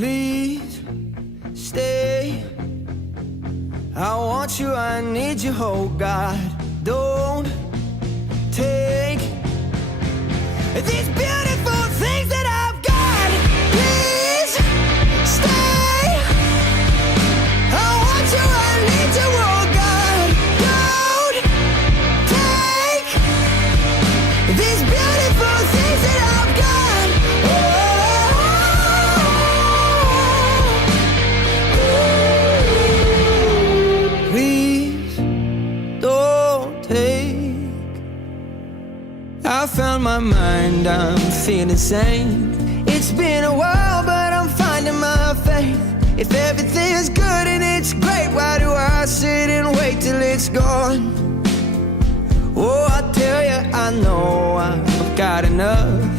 Please stay. I want you, I need you, oh God. Don't take these beautiful things that I've got. Please stay. I want you, I need you, oh God. Don't take these beautiful things that I've got. Please don't take. I found my mind, I'm feeling sane. It's been a while, but I'm finding my faith. If everything's good and it's great, why do I sit and wait till it's gone? Oh, I tell you, I know I've got enough.